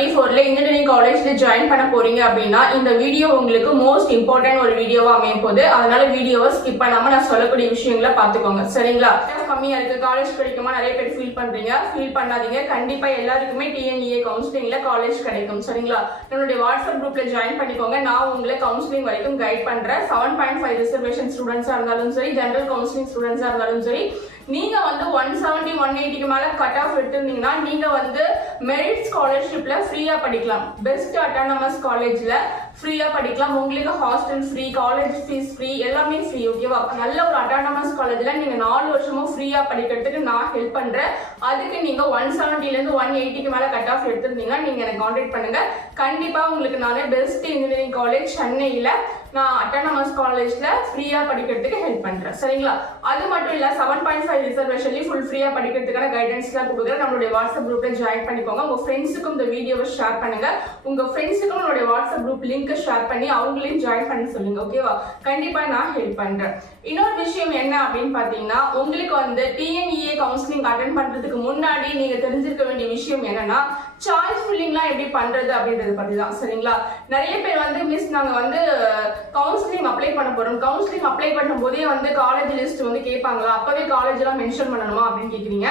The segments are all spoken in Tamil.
2024 இன்ஜினியரிங் காலேஜ்ல ஜாயின் பண்ண போறீங்க அப்படின்னா இந்த வீடியோ உங்களுக்கு மோஸ்ட் இம்பார்ட்டன்ட் ஒரு வீடியோவா அமைய போகுது. அதனால வீடியோவை ஸ்கிப் பண்ணாம நான் சொல்லக்கூடிய விஷயங்களை பாத்துக்கோங்க. சரிங்களா? கம்மியா இருக்கு, காலேஜ் கிடைக்குமா நிறைய பேர் ஃபீல் பண்றீங்க. ஃபீல் பண்ணாதீங்க. கண்டிப்பா எல்லாருக்குமே டிஎன்இஏ கவுன்சிலிங்ல காலேஜ் கிடைக்கும். சரிங்களா? என்னுடைய வாட்ஸ்அப் குரூப்ல ஜாயின் பண்ணிக்கோங்க. நான் உங்களை கவுன்சிலிங் வரைக்கும் கைட் பண்றேன். 7.5 ரிசர்வேஷன் ஸ்டூடெண்ட்ஸா இருந்தாலும் சரி, ஜெனரல் கவுன்சிலிங் ஸ்டூடெண்ட்ஸா இருந்தாலும் சரி, நீங்க வந்து 170 180க்கு மேல கட் ஆஃப் எடுத்திருந்தீங்கன்னா நீங்க வந்து மெரிட் ஸ்காலர்ஷிப்ல ஃப்ரீயா படிக்கலாம். பெஸ்ட் அட்டானமஸ் காலேஜ்ல ஃப்ரீயா படிக்கலாம். உங்களுக்கு hostel free, college fees free, எல்லாமே ஃப்ரீ. ஓகேவா? நல்ல ஒரு அட்டானமஸ் காலேஜ்ல நீங்க 4 வருஷமும் ஃப்ரீயா படிக்கிறதுக்கு நான் ஹெல்ப் பண்றேன். அதுக்கு நீங்க 170ல இருந்து 180க்கு மேல கட் ஆஃப் எடுத்திருந்தீங்கன்னா நீங்க எனக்கு கான்டாக்ட் பண்ணுங்க. கண்டிப்பா உங்களுக்கு நானே பெஸ்ட் இன்ஜினியரிங் காலேஜ் சென்னையில நான் அட்டானமஸ் காலேஜ்ல ஃப்ரீயா படிக்கிறதுக்கு ஹெல்ப் பண்றேன். சரிங்களா? அது மட்டும் இல்ல 7.5 ரிசர்வேஷன்லயும் ஃபுல் ஃப்ரீயா படிக்கிறதுக்கான கைடன்ஸ்லாம் கொடுக்குறேன். நம்மளுடைய வாட்ஸ்அப் குரூப்ல ஜாயின் பண்ணிக்கோங்க. உங்க ஃப்ரெண்ட்ஸுக்கும் இந்த வீடியோவை ஷேர் பண்ணுங்க. உங்க ஃப்ரெண்ட்ஸுக்கும் நம்மளுடைய வாட்ஸ்அப் குரூப் லிங்க் ஷேர் பண்ணி அவங்களையும் ஜாயின் பண்ண சொல்லுங்க. ஓகேவா? கண்டிப்பா நான் ஹெல்ப் பண்றேன். இன்னொரு விஷயம் என்ன அப்படின்னு பாத்தீங்கன்னா, உங்களுக்கு வந்து டிஎன்இஏ கவுன்சிலிங் அட்டென்ட் பண்றதுக்கு முன்னாடி நீங்க தெரிஞ்சிருக்க வேண்டிய விஷயம் என்னன்னா, சாய்ஸ் ஃபில்லிங்லாம் எப்படி பண்றது அப்படின்றது பத்தி தான். சரிங்களா? நிறைய பேர் வந்து மிஸ் நாங்க வந்து கவுன்சிலிங் அப்ளை பண்ண போறோம், கவுன்சிலிங் அப்ளை பண்ணும் போதே வந்து காலேஜ் லிஸ்ட் வந்து கேட்பாங்களா, அப்பவே காலேஜ் எல்லாம் மென்ஷன் பண்ணணுமா அப்படின்னு கேக்குறீங்க.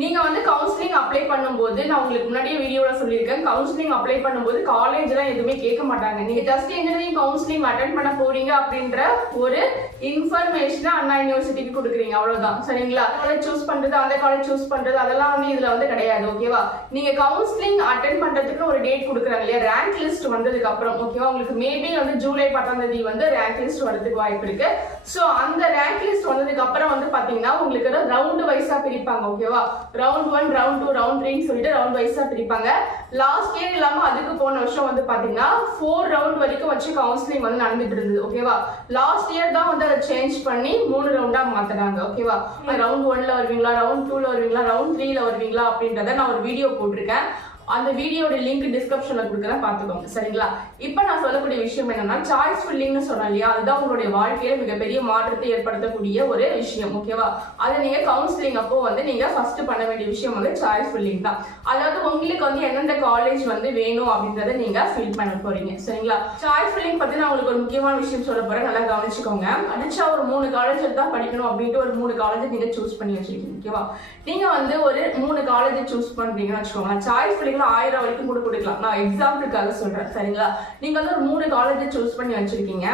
நீங்க வந்து கவுன்சிலிங் அப்ளை பண்ணும்போது நான் உங்களுக்கு முன்னாடியே வீடியோல சொல்லியிருக்கேன், கவுன்சிலிங் அப்ளை பண்ணும்போது காலேஜ் எல்லாம் எதுவுமே கேட்க மாட்டாங்க. நீங்க ஜஸ்ட் இன்ஜினியரிங் கவுன்சிலிங் அட்டென்ட் பண்ண போறீங்க அப்படின்ற ஒரு இன்ஃபர்மேஷனை அண்ணா யூனிவர்சிட்டிக்கு கொடுக்குறீங்க, அவ்வளவுதான். சரிங்களா? காலேஜ் சூஸ் பண்றது, அந்த காலேஜ் சூஸ் பண்றது அதெல்லாம் வந்து இதுல வந்து கிடையாது. ஓகேவா? நீங்க கவுன்சிலிங் அட்டென்ட் பண்றதுக்கு ஒரு டேட் கொடுக்குறாங்க இல்லையா, ரேங்க் லிஸ்ட் வந்ததுக்கு அப்புறம். ஓகேவா? உங்களுக்கு மேபி வந்து ஜூலை 10ஆம் தேதி வந்து ரேங்க் லிஸ்ட் வரதுக்கு வாய்ப்பு இருக்கு. சோ அந்த ரேங்க் லிஸ்ட் வந்ததுக்கு அப்புறம் வந்து பாத்தீங்கன்னா உங்களுக்கு ரவுண்ட் வைஸா பிரிப்பாங்க. ஓகேவா? ரவுண்ட் 1, ரவுண்ட் 2, ரவுண்ட் 3 சொல்லிட்டு ரவுண்ட் வைஸா பிரிப்பாங்க. லாஸ்ட் இயர் இல்லாம அதுக்கு போன வருஷம் வந்து பாத்தீங்கன்னா 4 ரவுண்ட் வரைக்கும் வச்சு கவுன்சிலிங் வந்து நடந்துட்டு இருந்தது. ஓகேவா? லாஸ்ட் இயர் தான் வந்து அதை சேஞ்ச் பண்ணி 3 ரவுண்டா மாத்துறாங்க. ஓகேவா? ரவுண்ட் 1ல வருவீங்களா, ரவுண்ட் 2ல வருவீங்களா, ரவுண்ட் 3ல வருவீங்களா அப்படின்றத நான் ஒரு வீடியோ போட்டிருக்கேன். அந்த வீடியோட லிங்க் டிஸ்கிரிப்ஷன்ல கொடுக்குறேன், பாத்துக்கோங்க. சரிங்களா? இப்ப நான் சொல்லக்கூடிய விஷயம் என்னன்னா, சாய்ஸ் ஃபில்லிங்னு சொன்னேன் இல்லையா, அதுதான் உங்களுடைய வாழ்க்கையில மிகப்பெரிய மாற்றத்தை ஏற்படுத்தக்கூடிய ஒரு விஷயம். ஓகேவா? அதை நீங்க கவுன்சிலிங் அப்போ வந்து நீங்க ஃபர்ஸ்ட் பண்ண வேண்டிய விஷயம் வந்து சாய்ஸ் ஃபில்லிங் தான். அதாவது உங்களுக்கு வந்து எந்தெந்த காலேஜ் வந்து வேணும் அப்படின்றத நீங்க ஃபில் பண்ண போறீங்க. சரிங்களா? சாய்ஸ் ஃபில்லிங் பத்தி நான் உங்களுக்கு ஒரு முக்கியமான விஷயம் சொல்ல போறேன், நல்லா கவனிச்சுக்கோங்க. அடிச்சா ஒரு 3 காலேஜ் தான் படிக்கணும் அப்படின்ட்டு ஒரு 3 காலேஜ் நீங்க சூஸ் பண்ணி வச்சிருக்கீங்க. ஓகேவா? நீங்க வந்து ஒரு 3 காலேஜ் சூஸ் பண்றீங்கன்னு வச்சுக்கோங்க. சாய்ஸ் ஃபில்லிங் 1000 வரைக்கும் கூட கொடுக்கலாம். நான் எக்ஸாம்பிளுக்காக சொல்றேன். சரிங்களா? நீங்க வந்து ஒரு 3 காலேஜ் சூஸ் பண்ணி வச்சிருக்கீங்க.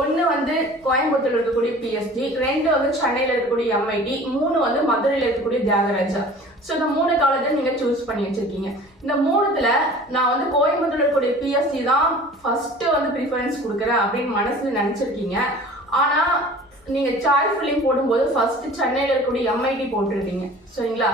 ஒன்னு வந்து கோயம்புத்தூர்ல இருக்கக்கூடிய பிஎஸ்டி, 2 வந்து சென்னையில இருக்கக்கூடிய எம்ஐடி, 3 வந்து மதுரையில இருக்கக்கூடிய தியாகராஜா. சோ இந்த 3 காலேஜ் நீங்க சூஸ் பண்ணி வச்சிருக்கீங்க. இந்த 3த்துல நான் வந்து கோயம்புத்தூர்ல இருக்கக்கூடிய பிஎஸ்டி தான் ஃபர்ஸ்ட் வந்து ப்ரிஃபரன்ஸ் கொடுக்குறேன் அப்படின்னு மனசுல நினைச்சிருக்கீங்க. ஆனா நீங்க சாய்ஸ் ஃபில்லிங் போடும்போது ஃபர்ஸ்ட் சென்னையில இருக்கக்கூடிய எம்ஐடி போட்டுருக்கீங்க. சரிங்களா?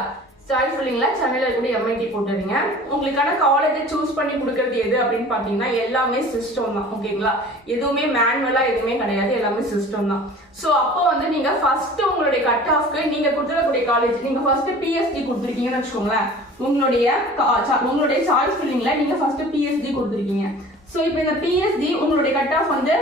சாய்ஸ் ஃபில்லிங்ல சென்னையில இருக்கக்கூடிய எம்ஐடி போட்டுறீங்க. உங்களுக்கான காலேஜை சூஸ் பண்ணி கொடுக்கறது எது அப்படின்னு பாத்தீங்கன்னா எல்லாமே சிஸ்டம் தான். ஓகேங்களா? எதுவுமே மேனுவலா எதுவுமே கிடையாது, எல்லாமே சிஸ்டம் தான். சோ அப்போ வந்து நீங்க ஃபர்ஸ்ட் உங்களுடைய கட் ஆஃப்க்கு நீங்க கொடுத்துடக்கூடிய காலேஜ், நீங்க ஃபர்ஸ்ட் பிஎஸ்டி கொடுத்துருக்கீங்கன்னு வச்சுக்கோங்களேன். உங்களுடைய சாய்ஸ் ஃபில்லிங்ல நீங்க ஃபர்ஸ்ட் பிஎஸ்டி கொடுத்துருக்கீங்க. சோ இப்போ இந்த பிஎஸ்டி உங்களுடைய கட் ஆஃப் வந்து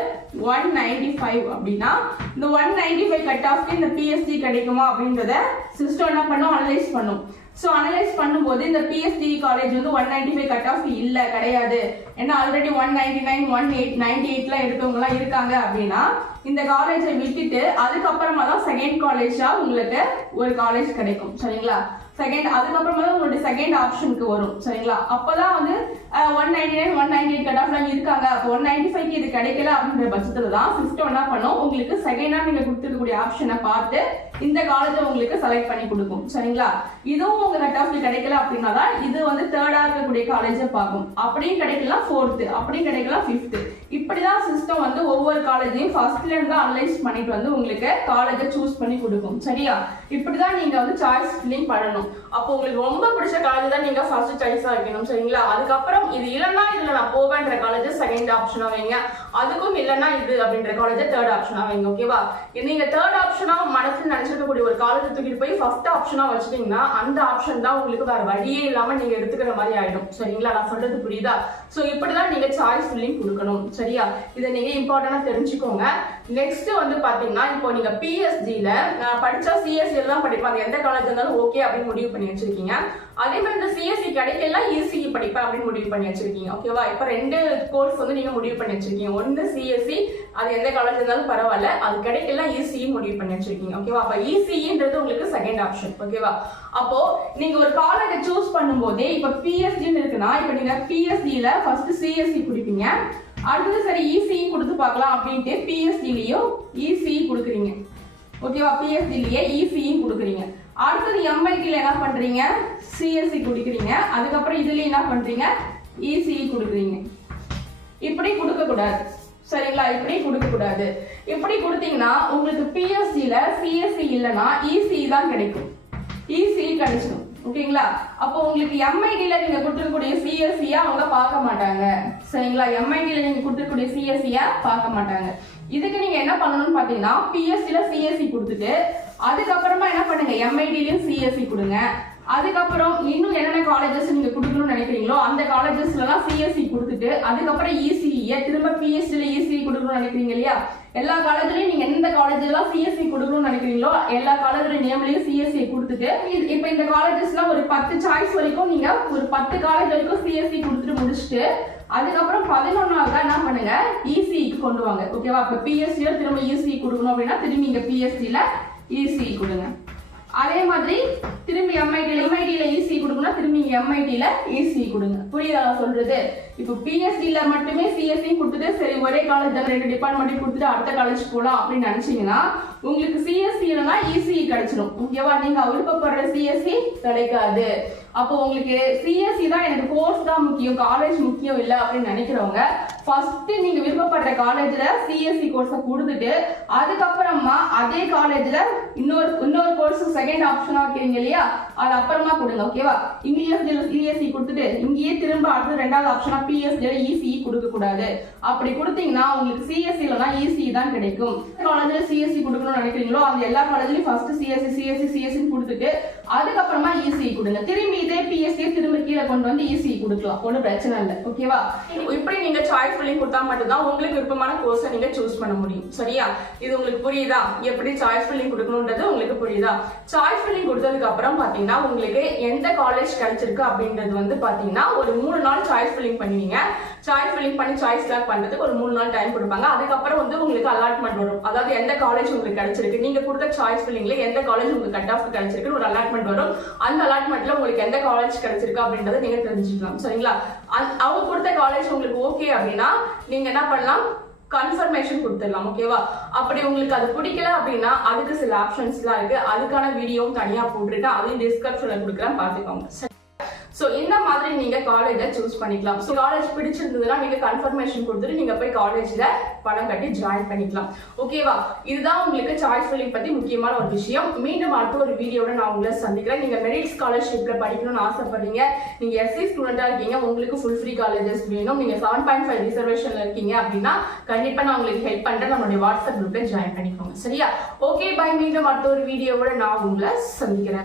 195 அப்படின்னா இந்த 195 கட் ஆஃப்க்கு இந்த பிஎஸ்டி கிடைக்குமா அப்படின்றத சிஸ்டம் என்ன பண்ணும், அனலைஸ் பண்ணும். சோ அனலைஸ் பண்ணும்போது இந்த பிஎஸ்டி காலேஜ் வந்து 195 கட் ஆஃப் இல்ல, கிடையாது, ஏன்னா ஆல்ரெடி 199 198 எடுத்தவங்க எல்லாம் இருக்காங்க அப்படின்னா இந்த காலேஜை விட்டுட்டு அதுக்கப்புறமா தான் செகண்ட் காலேஜா உங்களுக்கு ஒரு காலேஜ் கிடைக்கும். சரிங்களா? செகண்ட் அதுக்கப்புறமா தான் உங்களுடைய செகண்ட் ஆப்ஷனுக்கு வரும். சரிங்களா? அப்பதான் வந்து 199 198 கட் ஆஃப்ல இருக்காங்க, அப்போ 195க்கு இது கிடைக்கல அப்படின்ற பட்சத்துல தான் சிஸ்டம் என்ன பண்ணும், உங்களுக்கு செகண்டா நீங்க கொடுத்துருக்கக்கூடிய ஆப்ஷனை பார்த்து இந்த காலேஜை உங்களுக்கு செலக்ட் பண்ணி கொடுக்கும். சரிங்களா? இதுவும் உங்க கட் ஆஃப்ல கிடைக்கல அப்படின்னா தான் இது வந்து தேர்டா இருக்கக்கூடிய காலேஜை பார்க்கும். அப்படியும் கிடைக்கலாம் 4th, அப்படியும் கிடைக்கலாம் 5th. இப்படிதான் சிஸ்டம் வந்து ஒவ்வொரு காலேஜையும் ஃபர்ஸ்ட்ல இருந்து அனலைஸ் பண்ணிட்டு வந்து உங்களுக்கு காலேஜை சூஸ் பண்ணி கொடுக்கும். சரியா? இப்படிதான் நீங்க வந்து சாய்ஸ் ஃபில்லிங் பண்ணணும். அப்போ உங்களுக்கு ரொம்ப பிடிச்ச காலேஜ் தான் நீங்க ஃபர்ஸ்ட் சாய்ஸா வைக்கணும். சரிங்களா? அதுக்கப்புறம் இது இல்லைன்னா இதுல நான் போவேன்ற காலேஜ் செகண்ட் ஆப்ஷனா வைங்க. அதுக்கும் இல்லைன்னா இது அப்படின்ற காலேஜ் தேர்ட் ஆப்ஷனா வைங்க. ஓகேவா? நீங்க தேர்ட் ஆப்ஷனா மனசுல நினைச்சிருக்கக்கூடிய ஒரு காலேஜ் தூக்கிட்டு போய் ஃபர்ஸ்ட் ஆப்ஷனா வச்சுட்டீங்கன்னா அந்த ஆப்ஷன் தான் உங்களுக்கு வேற வழியே இல்லாம நீங்க எடுத்துக்கிற மாதிரி ஆயிடும். சரிங்களா? நான் சொல்றது புரியுதா? சோ இப்படிதான் நீங்க சாய்ஸ் ஃபில்லிங் கொடுக்கணும். சரியா? இதை நீங்க இம்பார்ட்டன்டா தெரிஞ்சுக்கோங்க. நெக்ஸ்ட் வந்து பாத்தீங்கன்னா இப்போ நீங்க பிஎஸ்ஜில படிச்சா சிஎஸ்சி தான் படிப்பேன், அது எந்த காலேஜ் இருந்தாலும் ஓகே அப்படின்னு முடிவு பண்ணி வச்சிருக்கீங்க. அதே மாதிரி இந்த சிஎஸ்சி கிடைக்கலாம் இசிஇ படிப்பேன் அப்படின்னு முடிவு பண்ணி வச்சிருக்கீங்க. ஓகேவா, இப்ப 2 கோர்ஸ் வந்து நீங்க முடிவு பண்ணி வச்சிருக்கீங்க. ஒன்னு சிஎஸ்சி, அது எந்த காலேஜ் இருந்தாலும் பரவாயில்ல, அது கிடைக்கலாம் இசிஇ முடிவு பண்ணி வச்சிருக்கீங்க. ஓகேவா, அப்ப இசிஇன்றது உங்களுக்கு செகண்ட் ஆப்ஷன். ஓகேவா, அப்போ நீங்க ஒரு காலேஜை சூஸ் பண்ணும்போதே இப்ப பிஎஸ்ஜின்னு இருக்குன்னா இப்ப நீங்க பிஎஸ்ஜில ஃபர்ஸ்ட் சிஎஸ்சி குடிப்பீங்க, அடுத்தது சரி இசிஇ கொடுத்து பார்க்கலாம் அப்படின்ட்டு பிஎஸ்ஜிலையும் இசிஇ கொடுக்குறீங்க. ஓகேவா, பிஎஸ்ஜிலேயே இசிஇ கொடுக்குறீங்க. அடுத்தது எம்ஐடில என்ன பண்றீங்க, சிஎஸ்சி குடிக்கிறீங்க, அதுக்கப்புறம் இதுல என்ன பண்றீங்க, இசிஇ கொடுக்குறீங்க. இப்படி கொடுக்க கூடாது, சரிங்களா, இப்படி கொடுக்க கூடாது. இப்படி கொடுத்தீங்கன்னா உங்களுக்கு பிஎஸ்சில சிஎஸ்சி இல்லைன்னா இசிஇ தான் கிடைக்கும், இசிஇ கிடைச்சிடும். ஓகேங்களா, அப்போ உங்களுக்கு எம்ஐடில நீங்க கொடுத்துருக்கூடிய சிஎஸ்சியா அவங்க பார்க்க மாட்டாங்க. சரிங்களா, எம்ஐடில நீங்க கொடுத்துருக்கூடிய சிஎஸ்சியா பார்க்க மாட்டாங்க. இதுக்கு நீங்க என்ன பண்ணணும்னு பாத்தீங்கன்னா பிஎஸ்சில சிஎஸ்சி கொடுத்துட்டு அதுக்கப்புறமா என்ன பண்ணுங்க, எம்ஐடிலயும் சிஎஸ்சி கொடுங்க. அதுக்கப்புறம் இன்னும் என்னென்ன காலேஜஸ் நீங்க கொடுக்கணும்னு நினைக்கிறீங்களோ அந்த காலேஜஸ்லாம் சிஎஸ்சி கொடுத்துட்டு அதுக்கப்புறம் இசிஇ திரும்ப பிஎஸ்சில இசிஇ கொடுக்கணும்னு நினைக்கிறீங்க இல்லையா, எல்லா காலேஜ்லயும் நீங்க எந்த காலேஜ்லாம் சிஎஸ்சி கொடுக்கணும்னு நினைக்கிறீங்களோ எல்லா காலேஜோட நேம்லயும் சிஎஸ்சி கொடுத்துட்டு இப்ப இந்த காலேஜஸ்லாம் ஒரு 10 சாய்ஸ் வரைக்கும் நீங்க ஒரு 10 காலேஜ் வரைக்கும் சிஎஸ்சி கொடுத்துட்டு முடிச்சுட்டு அதுக்கப்புறம் 11வது என்ன பண்ணுங்க, இசிஇக்கு கொண்டு வாங்க. ஓகேவா, இப்ப பிஎஸ்சில திரும்ப இசிஇ கொடுக்கணும் அப்படின்னா திரும்பி இங்க பிஎஸ்சில இசிஇ கொடுங்க. அதே மாதிரி திரும்பி எம்ஐடில இசிஇ கொடுக்கணும், திரும்பி எம்ஐடில இசிஇ கொடுங்க. புரியுதா நான் சொல்றது? இப்போ பிஎஸ்சில மட்டுமே சிஎஸ்சி கொடுத்துட்டு சரி ஒரே காலேஜ் 2 டிபார்ட்மெண்ட் கொடுத்துட்டு அடுத்த காலேஜ் போலாம் அப்படின்னு நினைச்சீங்கன்னா உங்களுக்கு சிஎஸ்சிலனா இசிஇ கிடைச்சிடும். ஓகேவா, நீங்க விருப்பப்படுற சிஎஸ்சி கிடைக்காது. அப்போ உங்களுக்கு சிஎஸ்சி தான் எனக்கு கோர்ஸ் தான் முக்கியம், காலேஜ் முக்கியம் இல்லை அப்படின்னு நினைக்கிறவங்க ஃபர்ஸ்ட் நீங்க விருப்பப்படுற காலேஜ்ல சிஎஸ்சி கோர்ஸை கொடுத்துட்டு அதுக்கப்புறமா அதே காலேஜ்ல இன்னொரு கோர்ஸ் செகண்ட் ஆப்ஷனா வைக்கிறீங்க இல்லையா, அது அப்புறமா கொடுங்க. ஓகேவா, இங்கிலீஷ்ல சிஎஸ்சி கொடுத்துட்டு இங்கேயே திரும்ப அடுத்து 2வது ஆப்ஷனா பிஎஸ்சில இசிஇ கொடுக்க கூடாது. அப்படி கொடுத்தீங்கன்னா உங்களுக்கு சிஎஸ்சில இசிஇ தான் கிடைக்கும். காலேஜ்ல சிஎஸ்சி கொடுக்கணும்னு நினைக்கிறீங்களோ அந்த எல்லா காலேஜ்லயும் ஃபர்ஸ்ட் சிஎஸ்சி கொடுத்துட்டு அதுக்கப்புறமா இசிஇ கொடுங்க. திரும்பி இதே பிஎஸ்சி திரும்ப கீழே கொண்டு வந்து இசிஇ கொடுக்கலாம், ஒன்றும் பிரச்சனை இல்லை. ஓகேவா, இப்படி நீங்க சாய்ஸ் ஃபில்லிங் கொடுத்தா மட்டும்தான் உங்களுக்கு விருப்பமான கோர்ஸை நீங்க சூஸ் பண்ண முடியும். சரியா, இது உங்களுக்கு புரியுதா, எப்படி சாய்ஸ் ஃபில்லிங் கொடுக்கணும்ன்றது உங்களுக்கு புரியுதா? சாய்ஸ் ஃபில்லிங் கொடுத்ததுக்கு அப்புறம் பாத்தீங்கன்னா உங்களுக்கு எந்த காலேஜ் கிடைச்சிருக்கு அப்படின்றது வந்து பாத்தீங்கன்னா ஒரு 3 நாள் சாய்ஸ் ஃபில்லிங் பண்ணுவீங்க. சாய்ஸ் ஃபில்லிங் பண்ணி சாய்ஸ் செலக்ட் பண்றதுக்கு ஒரு 3 நாள் டைம் கொடுப்பாங்க. அதுக்கப்புறம் வந்து உங்களுக்கு அலாட்மெண்ட் வரும், அதாவது எந்த காலேஜ் உங்களுக்கு கிடைச்சிருக்கு, நீங்க கொடுத்த சாய்ஸ் ஃபில்லிங்ல எந்த காலேஜ் உங்களுக்கு கட் ஆஃப் கிடைச்சிருக்கு ஒரு அலாட்மெண்ட் வரும். அந்த அலாட்மெண்ட்ல உங்களுக்கு எந்த காலேஜ் கிடைச்சிருக்கு அப்படின்றத நீங்க தெரிஞ்சுக்கலாம். சரிங்களா, அவங்க கொடுத்த காலேஜ் உங்களுக்கு ஓகே அப்படின்னா நீங்க என்ன பண்ணலாம், கன்ஃபர்மேஷன் கொடுத்துடலாம். ஓகேவா, அப்படி உங்களுக்கு அது பிடிக்கல அப்படின்னா அதுக்கு சில ஆப்ஷன்ஸ்லாம் இருக்கு, அதுக்கான வீடியோவும் தனியா போட்டிருக்கேன், அதையும் டிஸ்கிரிப்ஷன்ல கொடுக்குறேன், பார்த்துக்கோங்க. சோ இந்த மாதிரி நீங்க காலேஜை சூஸ் பண்ணிக்கலாம். சோ காலேஜ் பிடிச்சிருந்ததுன்னா நீங்க கன்ஃபர்மேஷன் கொடுத்துட்டு நீங்க போய் காலேஜ்ல பணம் கட்டி ஜாயின் பண்ணிக்கலாம். ஓகேவா, இதுதான் உங்களுக்கு சாய்ஸ் ஃபில்லிங் பத்தி முக்கியமான ஒரு விஷயம். மீண்டும் அடுத்த ஒரு வீடியோட நான் உங்களை சந்திக்கிறேன். நீங்க மெரிட் ஸ்காலர்ஷிப்ல படிக்கணும்னு ஆசைப்படுறீங்க, நீங்க எஸ்சி ஸ்டூடெண்டா இருக்கீங்க, உங்களுக்கு ஃபுல் ஃப்ரீ காலேஜஸ் வேணும், நீங்க 7.5 ரிசர்வேஷன்ல இருக்கீங்க அப்படின்னா கண்டிப்பா நான் உங்களுக்கு ஹெல்ப் பண்றேன். நம்மளுடைய வாட்ஸ்அப் குரூப்ல ஜாயின் பண்ணிக்கோங்க. சரியா, ஓகே, பை. மீண்டும் அடுத்த ஒரு வீடியோவோட நான் உங்களை சந்திக்கிறேன்.